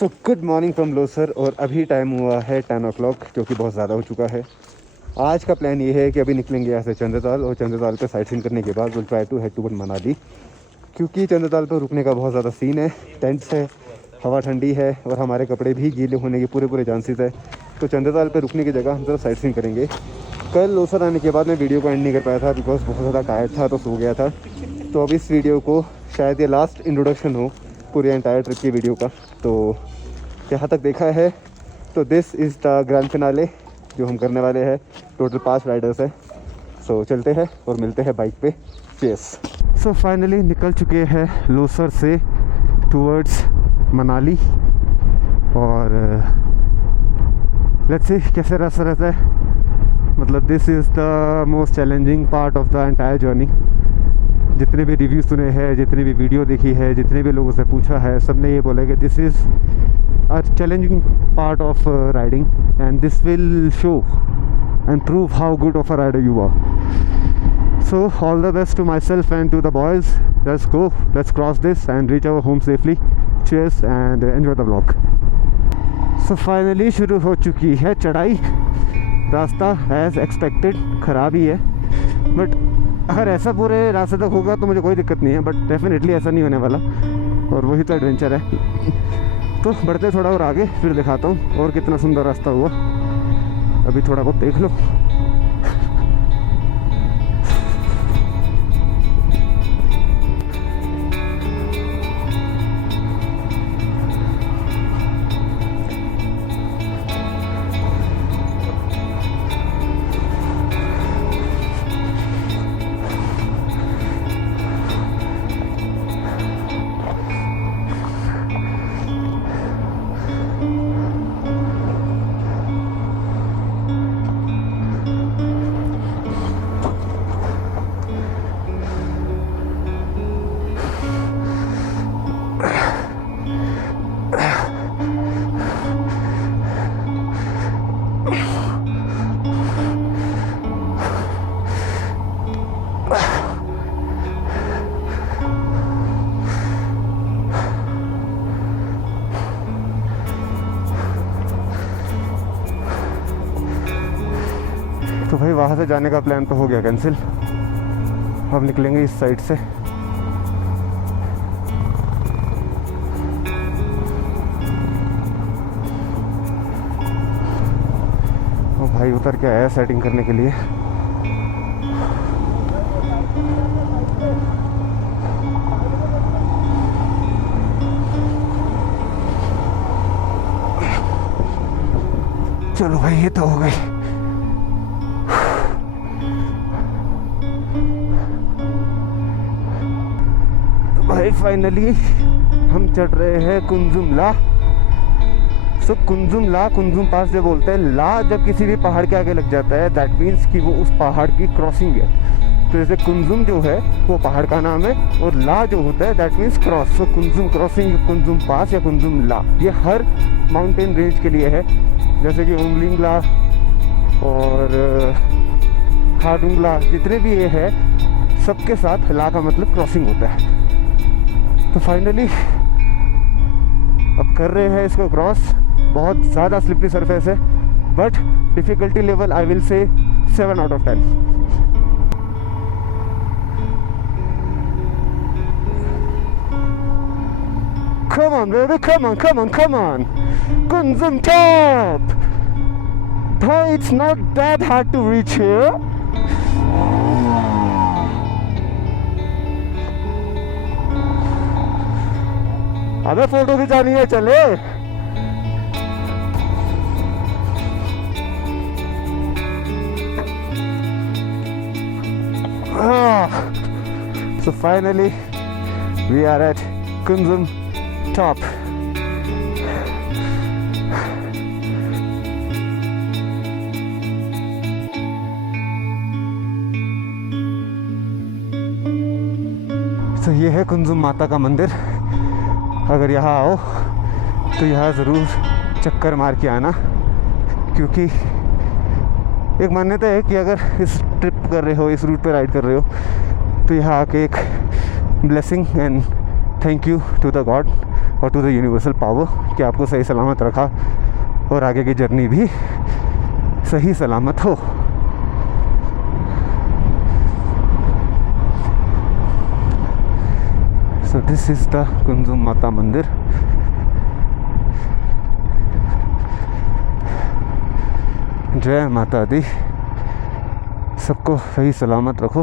So good morning from Losar. और अभी time हुआ है 10 o'clock, जो कि बहुत ज़्यादा हो चुका है। आज का प्लान ये है कि अभी निकलेंगे यहाँ से चंद्रताल, और चंद्रताल पे साइट सीन करने के बाद will try to head to Manali, क्योंकि चंद्रताल पर रुकने का बहुत ज़्यादा सीन है। टेंट्स है, हवा ठंडी है और हमारे कपड़े भी गीले होने के पूरे चांसेस है। तो चंद्रताल पर रुकने की जगह हम जरा साइट सीन करेंगे। कल लोसर आने के बाद मैं वीडियो को एंड नहीं कर पाया था बिकॉज बहुत ज़्यादा टायर्ड था, तो सो गया था। तो अब इस वीडियो को शायद ये लास्ट इंट्रोडक्शन हो पूरे एंटायर ट्रिप की वीडियो का। तो यहाँ तक देखा है तो this is the grand finale जो हम करने वाले हैं। टोटल 5 राइडर्स है। सो चलते हैं और मिलते हैं बाइक पे। चीयर्स। सो फाइनली निकल चुके हैं लोसर से टूवर्ड्स मनाली, और लेट्स सी कैसे रास्ता रहता है। मतलब this is the most challenging part of the entire journey. जितने भी रिव्यू सुने हैं, जितनी भी वीडियो देखी है, जितने भी लोगों से पूछा है, सब ने ये बोला कि this is a challenging part of riding, and this will show and prove how good of a rider you are. So all the best to myself and to the boys. Let's go, let's cross this and reach our home safely. Cheers and enjoy the vlog. So finally शुरू हो चुकी है चढ़ाई। रास्ता as expected ख़राब ही है, but अगर ऐसा पूरे रास्ते तक होगा तो मुझे कोई दिक्कत नहीं है, बट डेफिनेटली ऐसा नहीं होने वाला, और वही तो एडवेंचर है। तो बढ़ते थोड़ा और आगे, फिर दिखाता हूँ और कितना सुंदर रास्ता हुआ। अभी थोड़ा बहुत देख लो। तो भाई वहाँ से जाने का प्लान तो हो गया कैंसिल। हम निकलेंगे इस साइड से। ओ भाई उतर के आया सेटिंग करने के लिए। चलो भाई ये तो हो गई। भाई फाइनली हम चढ़ रहे हैं कुंजुम ला। सो कुंजुम ला, कुंजुम पास जो बोलते हैं, ला जब किसी भी पहाड़ के आगे लग जाता है दैट मीन्स कि वो उस पहाड़ की क्रॉसिंग है। तो जैसे कुंजुम जो है वो पहाड़ का नाम है, और ला जो होता है that means cross. So Kunzum crossing, Kunzum pass या कुंजुम ला, ये हर माउंटेन रेंज के लिए है। जैसे कि उमलिंग ला और हाडुंग ला, जितने भी ये है सबके साथ ला का मतलब क्रॉसिंग होता है। तो फाइनली अब कर रहे हैं इसको क्रॉस। बहुत ज़्यादा स्लिपरी सरफेस है, but difficulty level I will say 7 out of 10। Come on baby, come on, come on, come on. Kunzum top! Bhai, it's not that hard to reach here. अबे photo खिंचानी है, चले। So finally we are at Kunzum top. So ये है कुंजुम माता का मंदिर। अगर यहाँ आओ तो यहाँ ज़रूर चक्कर मार के आना, क्योंकि एक मान्यता है कि अगर इस ट्रिप कर रहे हो, इस रूट पे राइड कर रहे हो, तो यहाँ आके एक blessing and thank you to the god और टू द यूनिवर्सल पावर कि आपको सही सलामत रखा और आगे की जर्नी भी सही सलामत हो। So this is the Kunzum माता मंदिर। जय माता दी, सबको सही सलामत रखो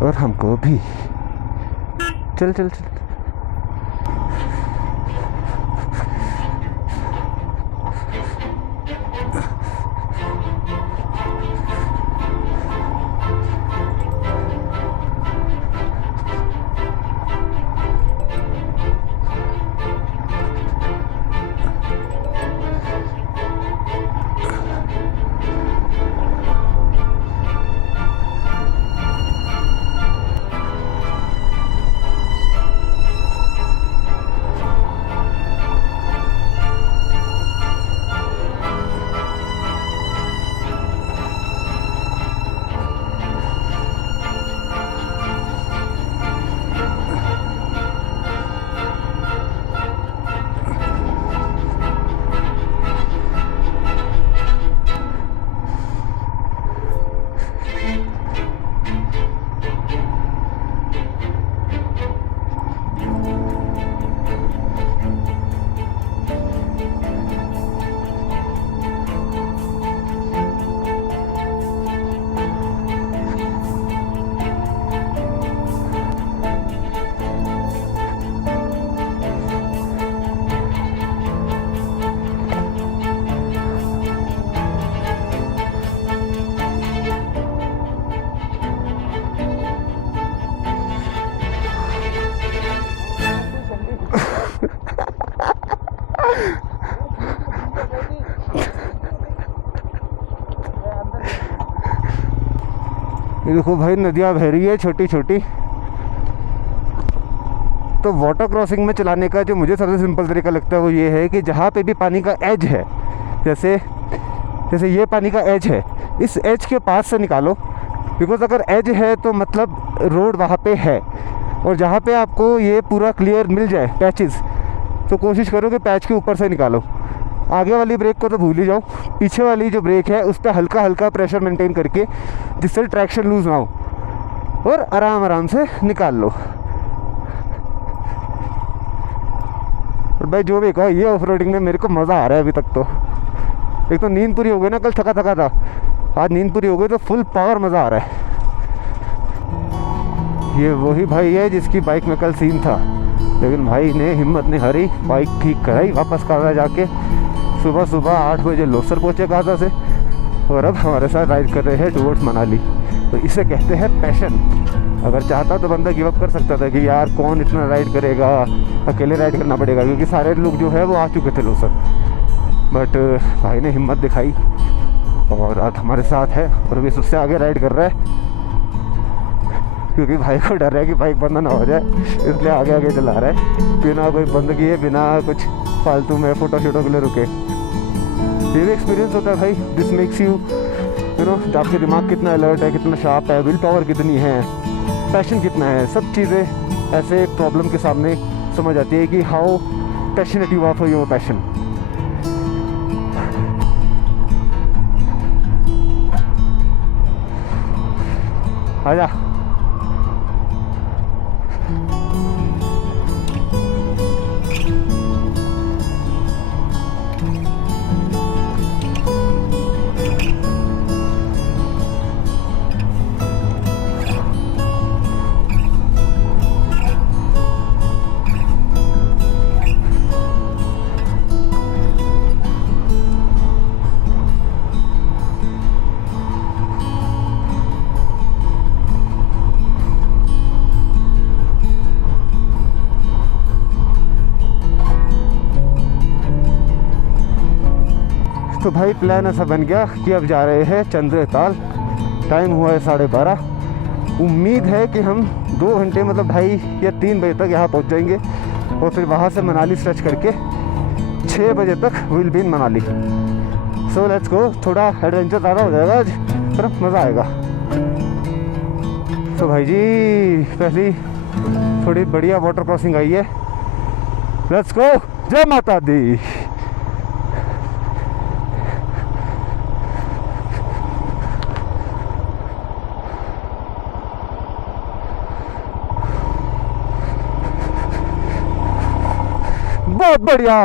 और हमको भी। चल चल चल। ये देखो भाई, नदियाँ बह रही है छोटी छोटी। तो वाटर क्रॉसिंग में चलाने का जो मुझे सबसे सिंपल तरीका लगता है वो ये है कि जहाँ पे भी पानी का एज है, जैसे जैसे ये पानी का एज है, इस एज के पास से निकालो। बिकॉज अगर एज है तो मतलब रोड वहाँ पे है, और जहाँ पे आपको ये पूरा क्लियर मिल जाए पैचेस, तो कोशिश करो कि पैच के ऊपर से निकालो। आगे वाली ब्रेक को तो भूल ही जाओ, पीछे वाली जो ब्रेक है उस पर हल्का हल्का प्रेशर मेंटेन करके, जिससे ट्रैक्शन लूज ना हो, और आराम आराम से निकाल लो। और भाई जो भी कहो, ये ऑफ रोडिंग में मेरे को मज़ा आ रहा है अभी तक तो। एक तो नींद पूरी हो गई ना, कल थका थका था, आज नींद पूरी हो गई तो फुल पावर मज़ा आ रहा है। ये वही भाई है जिसकी बाइक में कल सीन था, लेकिन भाई ने हिम्मत नहीं हारी, बाइक ठीक कराई, वापस काजा जाके सुबह सुबह 8 बजे लोसर पहुँचे काजा से, और अब हमारे साथ राइड कर रहे हैं टुवर्ड्स मनाली। तो इसे कहते हैं पैशन। अगर चाहता तो बंदा गिव अप कर सकता था कि यार कौन इतना राइड करेगा, अकेले राइड करना पड़ेगा, क्योंकि सारे लोग जो है वो आ चुके थे लोसर। बट भाई ने हिम्मत दिखाई और आज हमारे साथ है, और भी सबसे आगे राइड कर रहा है, क्योंकि भाई को डर है कि बाइक बंद ना हो जाए, इसलिए आगे आगे चला रहा है बिना कोई बंद किए, बिना कुछ फालतू में फ़ोटो शोटो के लिए रुके। ये भी एक्सपीरियंस होता है भाई, दिस मेक्स यू नो आपके दिमाग कितना अलर्ट है, कितना शार्प है, विल पावर कितनी है, पैशन कितना है, सब चीज़ें ऐसे प्रॉब्लम के सामने समझ आती है कि how passionate you are for your passion. आजा। तो भाई प्लान ऐसा बन गया कि अब जा रहे हैं चंद्रताल। टाइम हुआ है 12:30। उम्मीद है कि हम 2 घंटे मतलब 2:30 या 3 बजे तक यहाँ पहुँच जाएंगे, और फिर वहाँ से मनाली स्ट्रेच करके 6 बजे तक will be in Manali. So let's go. थोड़ा एडवेंचर ज़्यादा हो जाएगा आज, पर मज़ा आएगा। तो भाई जी पहली थोड़ी बढ़िया वाटर क्रॉसिंग आई है, लेट्स गो, जय माता दी। बहुत बढ़िया।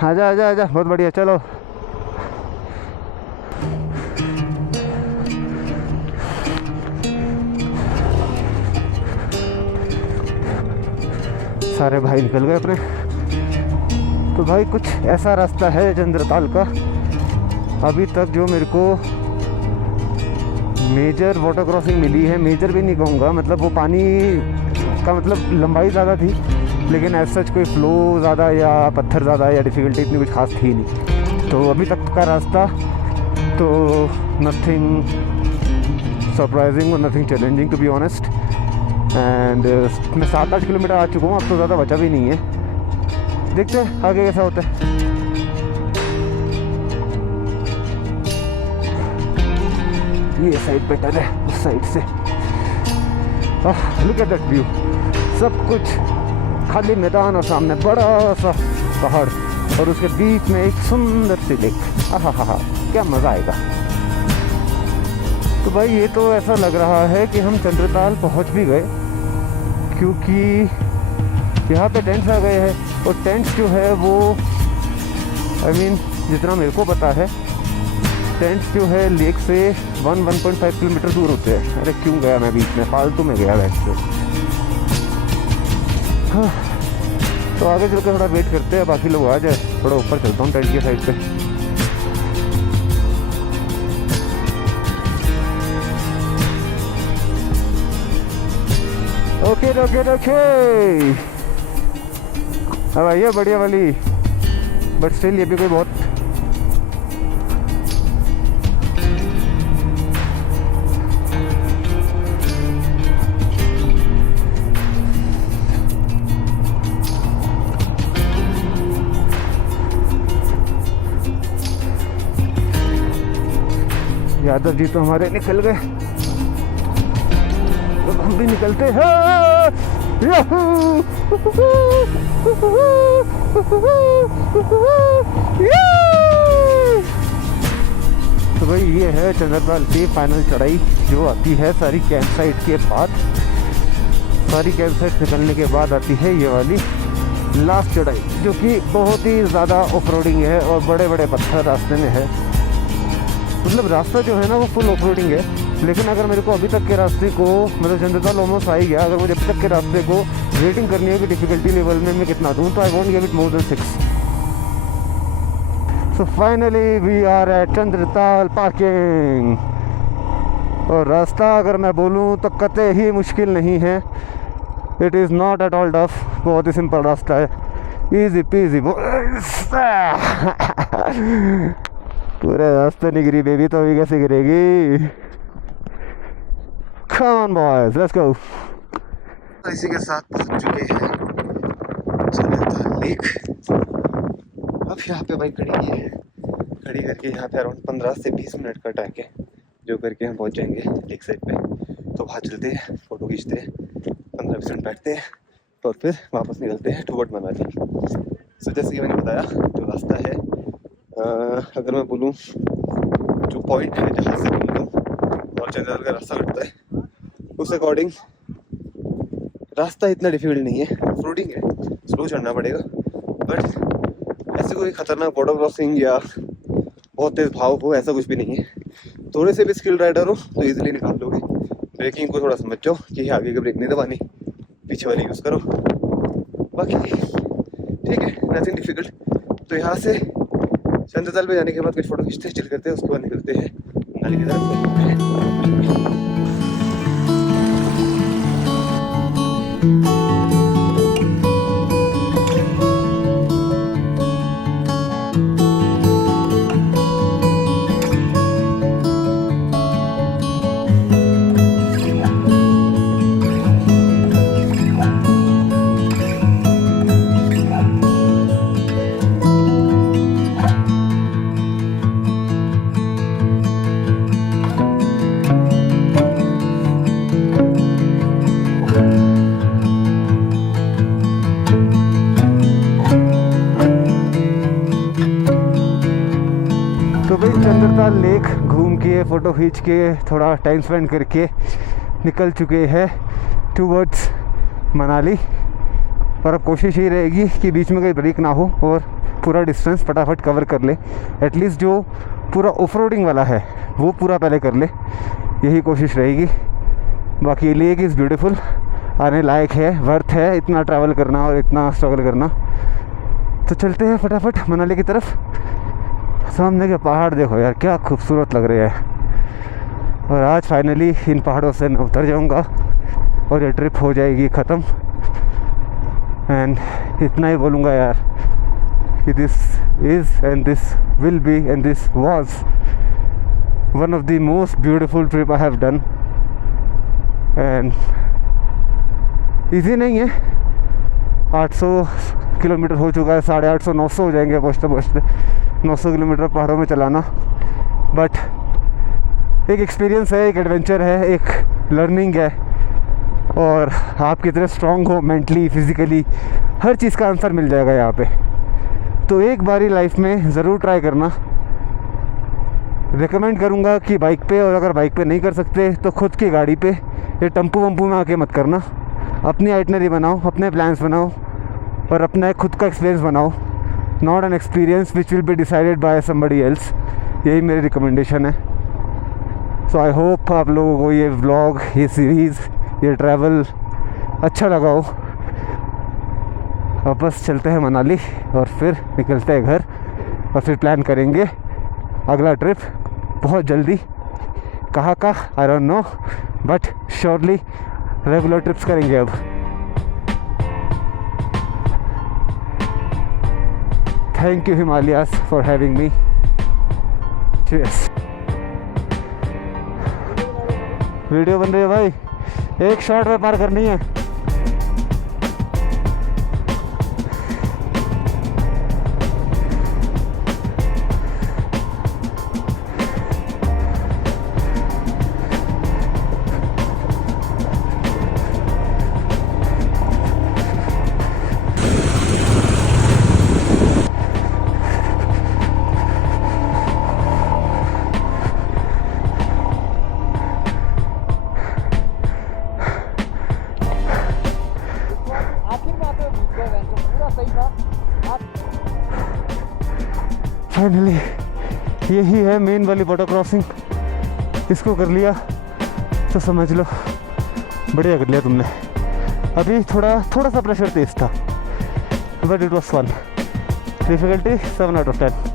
आजा आजा आजा, बहुत बढ़िया, चलो। सारे भाई निकल गए अपने। तो भाई कुछ ऐसा रास्ता है चंद्रताल का अभी तक जो मेरे को मेजर वाटर क्रॉसिंग मिली है। मेजर भी नहीं कहूँगा, मतलब वो पानी का मतलब लंबाई ज़्यादा थी, लेकिन एज सच कोई फ्लो ज़्यादा या पत्थर ज़्यादा या डिफ़िकल्टी इतनी कुछ खास थी नहीं। तो अभी तक का रास्ता तो नथिंग सरप्राइजिंग और nothing challenging to be honest. And मैं 7-8 किलोमीटर आ चुका हूँ, अब तो ज़्यादा बचा भी नहीं है। देखते हैं आगे कैसा होता है। ये साइड बेटर है उस साइड से। लुक एट दैट व्यू, सब कुछ खाली मैदान और सामने बड़ा सा पहाड़ और उसके बीच में एक सुंदर सी लेक। आहा, क्या मज़ा आएगा। तो भाई ये तो ऐसा लग रहा है कि हम चंद्रताल पहुंच भी गए, क्योंकि यहाँ पे टेंट्स आ गए हैं। और टेंट्स जो है वो जितना मेरे को पता है, टेंट्स जो है लेक से 1.5 किलोमीटर दूर होते हैं। अरे क्यों गया मैं बीच में, फालतू में गया वैसे। हाँ, तो आगे चल कर थोड़ा वेट करते हैं, बाकी लोग आ जाए। थोड़ा ऊपर चलता हूँ टेंट की साइड पे। ओके अब आइए बढ़िया वाली, बट स्टिल ये भी कोई बहुत यादव जी तो हमारे निकल गए, तो हम भी निकलते हैं। तो भाई ये है चंद्रताल की फाइनल चढ़ाई, जो आती है सारी कैंप साइट के बाद। सारी कैंप साइट निकलने के बाद आती है ये वाली लास्ट चढ़ाई, जो कि बहुत ही ज़्यादा ऑफ रोडिंग है और बड़े बड़े पत्थर रास्ते में है। मतलब रास्ता जो है ना वो फुल ऑफ रोडिंग है, लेकिन अगर मेरे को अभी तक के रास्ते को, मतलब चंद्रताल ऑलमोस्ट आ ही गया, अगर मुझे अभी तक के रास्ते को रेटिंग करनी है कि डिफिकल्टी लेवल में मैं कितना दूँ, तो I won't give it more than 6। So finally we are at Chandratal parking. और रास्ता अगर मैं बोलूँ तो कतई ही मुश्किल नहीं है। It is not at all tough, बहुत ही सिंपल रास्ता है, ईजी पीजी। पूरे रास्ते नहीं गिरी बेबी, तो अभी कैसे गिरेगी। Come on boys, let's go। इसी के साथ पहुंच चुके हैं चंद्रताल लेक। अब यहाँ पे बाइक खड़ी की है, खड़ी करके यहाँ पे अराउंड 15 से 20 मिनट का ट्रैक है, जो करके हम पहुँच जाएंगे लेक साइड पे। तो बाहर चलते हैं, फ़ोटो खींचते हैं, 15-20 मिनट बैठते हैं और फिर वापस निकलते हैं टुवर्ड मनाली। सो जैसे कि मैंने बताया, जो रास्ता है, अगर मैं बोलूँ जो पॉइंट है जहाँ से कुल्लू और चंद्रताल का रास्ता कटता है, उस अकॉर्डिंग रास्ता इतना डिफिकल्ट नहीं है। रोडिंग है, स्लो चढ़ना पड़ेगा, बट ऐसे कोई खतरनाक बॉर्डर क्रॉसिंग या बहुत तेज़ भाव हो, ऐसा कुछ भी नहीं है। थोड़े से भी स्किल राइडर हो तो इजीली निकाल लोगे। ब्रेकिंग को थोड़ा समझ जाओ कि आगे की ब्रेक नहीं दबानी, पीछे वाली यूज़ करो, बाकी ठीक है, नथिंग डिफिकल्ट। तो यहाँ से चंद्रताल पे जाने के बाद कुछ फोटो खींचते हैं, चिल करते हैं, उसके बाद निकलते हैं मनाली की तरफ। चंद्रताल लेक घूम के फ़ोटो खींच के थोड़ा टाइम स्पेंड करके निकल चुके हैं टूवर्ड्स मनाली। और अब कोशिश ये रहेगी कि बीच में कोई ब्रेक ना हो और पूरा डिस्टेंस फटाफट कवर कर ले। एटलीस्ट जो पूरा ऑफ रोडिंग वाला है वो पूरा पहले कर ले, यही कोशिश रहेगी। बाकी लेक इज़ ब्यूटीफुल, आने लायक है, वर्थ है इतना ट्रैवल करना और इतना स्ट्रगल करना। तो चलते हैं फटाफट मनाली की तरफ। सामने के पहाड़ देखो यार, क्या खूबसूरत लग रहे हैं। और आज फाइनली इन पहाड़ों से मैं उतर जाऊंगा और ये ट्रिप हो जाएगी ख़त्म। एंड इतना ही बोलूँगा यार कि this is and this will be and this was one of the most beautiful trip I have done. And easy नहीं है, 800 किलोमीटर हो चुका है, 850 900 हो जाएंगे पहुँचते पहुँचते। 900 किलोमीटर पहाड़ों में चलाना, बट एक एक्सपीरियंस है, एक एडवेंचर है, एक लर्निंग है। और आप कितने स्ट्रॉन्ग हो मेंटली, फिज़िकली, हर चीज़ का आंसर मिल जाएगा यहाँ पे। तो एक बारी लाइफ में ज़रूर ट्राई करना। रिकमेंड करूँगा कि बाइक पे, और अगर बाइक पे नहीं कर सकते तो खुद की गाड़ी पे, ये टम्पू वम्पू में आके मत करना। अपनी आइटनरी बनाओ, अपने प्लान्स बनाओ और अपना खुद का एक्सपीरियंस बनाओ। Not an experience which will be decided by somebody else. यही मेरी रिकमेंडेशन है। सो आई होप आप लोगों को ये व्लॉग, ये सीरीज़, ये ट्रैवल अच्छा लगा हो। वापस चलते हैं मनाली और फिर निकलते हैं घर और फिर प्लान करेंगे अगला ट्रिप बहुत जल्दी। कहाँ का I don't know, but surely regular trips करेंगे अब। Thank you Himalayas for having me. Cheers. Video बन रही है भाई, एक शॉट में पार करनी है। फाइनली यही है मेन वाली बॉर्डर क्रॉसिंग। इसको कर लिया तो समझ लो बढ़िया कर लिया तुमने। अभी थोड़ा सा प्रेशर तेज था, but it was fun. Difficulty 7 out of 10।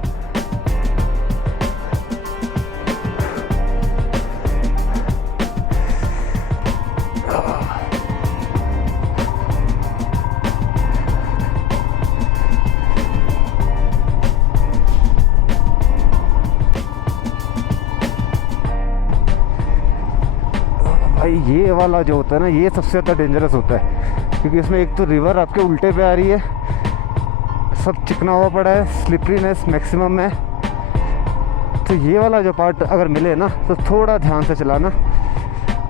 भाई ये वाला जो होता है ना, ये सबसे ज़्यादा डेंजरस होता है, क्योंकि इसमें एक तो रिवर आपके उल्टे पे आ रही है, सब चिकना हुआ पड़ा है, स्लिपरीनेस मैक्सिमम है। तो ये वाला जो पार्ट अगर मिले ना तो थोड़ा ध्यान से चलाना।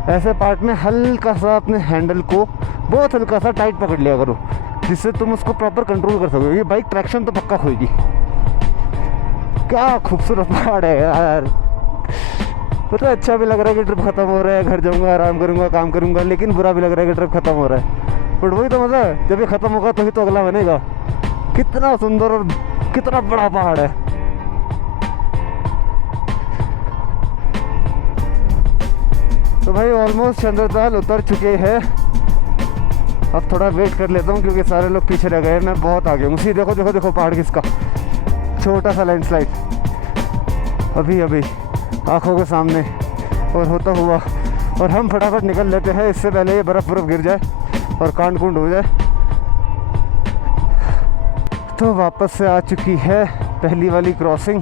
ऐसे पार्ट में हल्का सा अपने हैंडल को बहुत हल्का सा टाइट पकड़ लिया करो, जिससे तुम उसको प्रॉपर कंट्रोल कर सको। ये बाइक ट्रैक्शन तो पक्का खोएगी। क्या खूबसूरत पहाड़ है यार, पता है अच्छा भी लग रहा है कि ट्रिप खत्म हो रहा है, घर जाऊंगा, आराम करूंगा, काम करूंगा, लेकिन बुरा भी लग रहा है कि ट्रिप खत्म हो रहा है। बट वही तो मज़ा है, जब ये ख़त्म होगा तो ही तो अगला बनेगा। कितना सुंदर और कितना बड़ा पहाड़ है। तो भाई ऑलमोस्ट चंद्रताल उतर चुके हैं। अब थोड़ा वेट कर लेता हूँ क्योंकि सारे लोग पीछे रह गए, मैं बहुत आगे हूँ। सी देखो देखो देखो पहाड़ किसका, छोटा सा लैंडस्लाइड अभी अभी आँखों के सामने और होता हुआ। और हम फटाफट निकल लेते हैं इससे पहले ये बर्फ़ गिर जाए और कांड कुंड हो जाए। तो वापस से आ चुकी है पहली वाली क्रॉसिंग।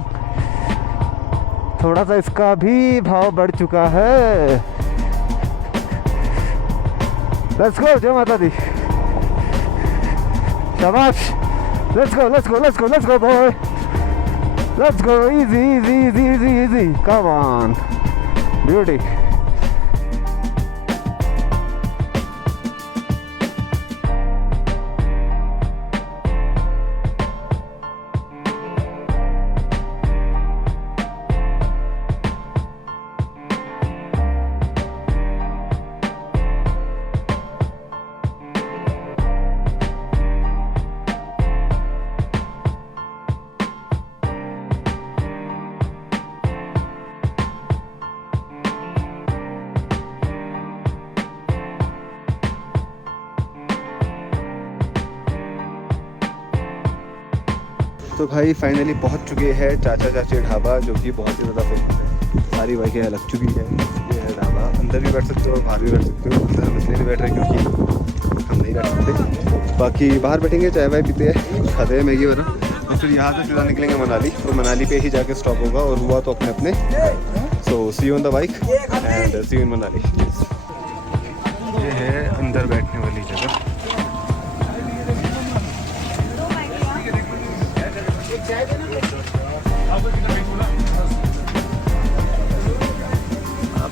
थोड़ा सा इसका भी भाव बढ़ चुका है। लेट्स गो, जय माता दी, शाबाश। Let's go let's go let's go let's go boy, let's go. Easy easy easy easy easy, come on, beauty. तो भाई फाइनली पहुंच चुके हैं चाचा चाची ढाबा, जो कि बहुत ही ज़्यादा फेमस है। सारी बाइकें लग चुकी है। ये है ढाबा, अंदर भी बैठ सकते हो और बाहर भी बैठ सकते हो। अंदर हम इसलिए नहीं बैठ रहे क्योंकि हम नहीं बैठ सकते। बाकी बाहर बैठेंगे, चाय वाय पीते हैं, खाते हैं मैगी वगैरह, और फिर यहाँ से सीधा निकलेंगे मनाली। तो मनाली पे ही जाके स्टॉप होगा, और हुआ तो अपने अपने। So see you on the bike and see you in Manali. ये है अंदर बैठने वाली जगह।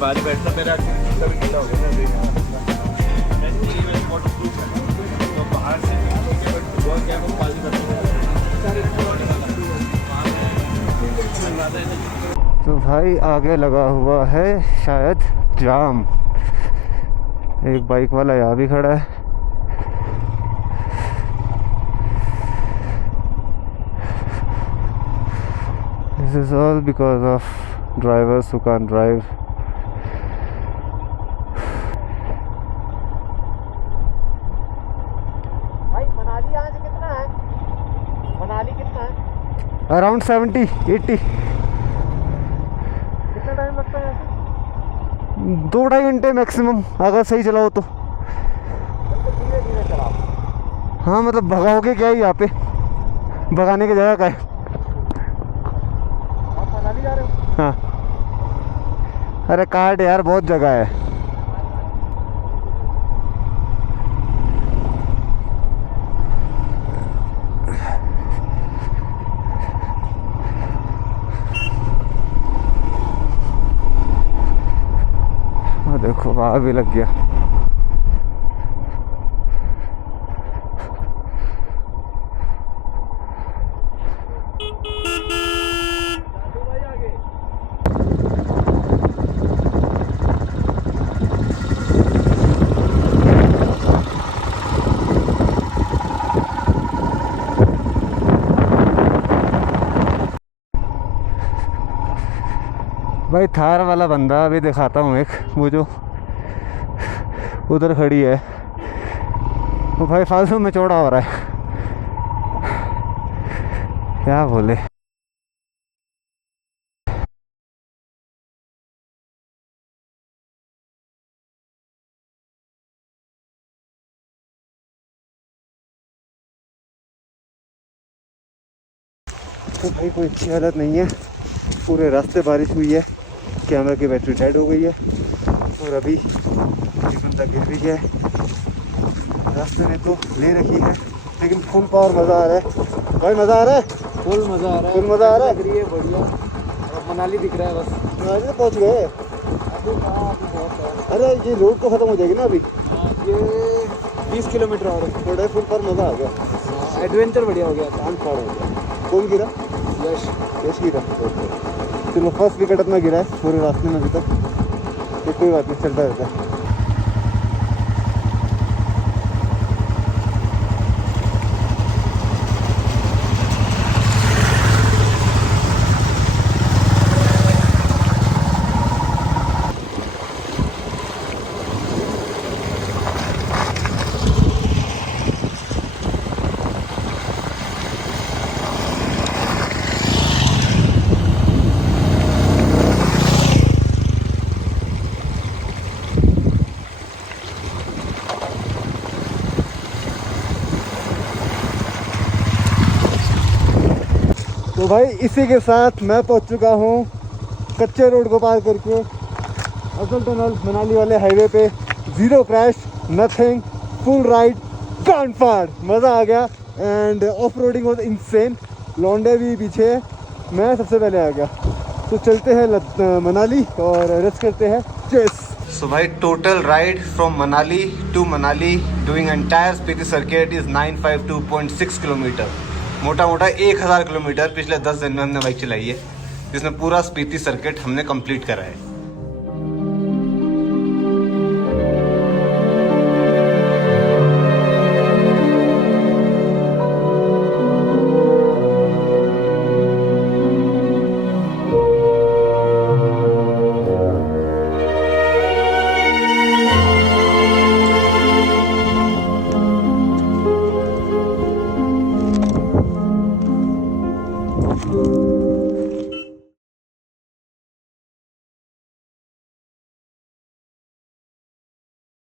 बाहर बैठना मेरा कभी ढीला हो गया तो बाहर से तो भाई आगे लगा हुआ है शायद जाम। एक बाइक वाला यहाँ भी खड़ा है। This is all because of drivers who can't drive. भाई मनाली यहाँ से कितना है? मनाली कितना है? Around 70-80। कितना टाइम लगता है ऐसे? 2-2.5 घंटे मैक्सिमम, अगर सही चलाओ तो। धीरे धीरे चलाओ। हाँ मतलब भगाओगे क्या ही यहाँ पे, भगाने की जगह का है। आप मनाली जा रहे हो? हाँ अरे काट यार, बहुत जगह है। देखो वहाँ भी लग गया। भाई थार वाला बंदा अभी दिखाता हूँ एक, वो जो उधर खड़ी है, वो भाई फालतू में चौड़ा हो रहा है। क्या बोले। तो भाई कोई अच्छी हालत नहीं है। पूरे रास्ते बारिश हुई है, कैमरा की बैटरी डेड हो गई है, और अभी एक बंदा गिर भी गया है। रास्ते ने तो ले रखी है, लेकिन फुल पावर मज़ा आ रहा है भाई, मज़ा आ रहा है, फुल मज़ा आ रहा है। फुल मज़ा आ रहा है। लग रही है बढ़िया। और मनाली दिख रहा है बस। मनाली तो पहुँच गए। अभी कहाँ, अभी बहुत है। अरे ये रोड तो ख़त्म हो जाएगी ना अभी। ये 20 किलोमीटर और है। थोड़ा फुल पावर मज़ा आ गया। एडवेंचर बढ़िया हो गया। कान फाड़ हो गया। कौन गिरा? यश। यश गिरा। चलो फर्स्ट विकेट अपना गिरा है पूरे रास्ते में अभी तक, तो कोई बात नहीं, चलता रहता है। तो भाई इसी के साथ मैं पहुंच चुका हूं कच्चे रोड को पार करके असल टनल मनाली वाले हाईवे पे। Zero crash, nothing, full ride, कान फाड़, मज़ा आ गया। End of riding was insane. लौंडे भी पीछे, मैं सबसे पहले आ गया। तो चलते हैं मनाली और रेस्ट करते हैं। चेस। So भाई total ride from Manali to Manali doing entire Spiti circuit is 952.6 kilometre. मोटा मोटा 1000 किलोमीटर पिछले 10 दिन में हमने बाइक चलाई है, जिसमें पूरा स्पीति सर्किट हमने कंप्लीट करा है। है।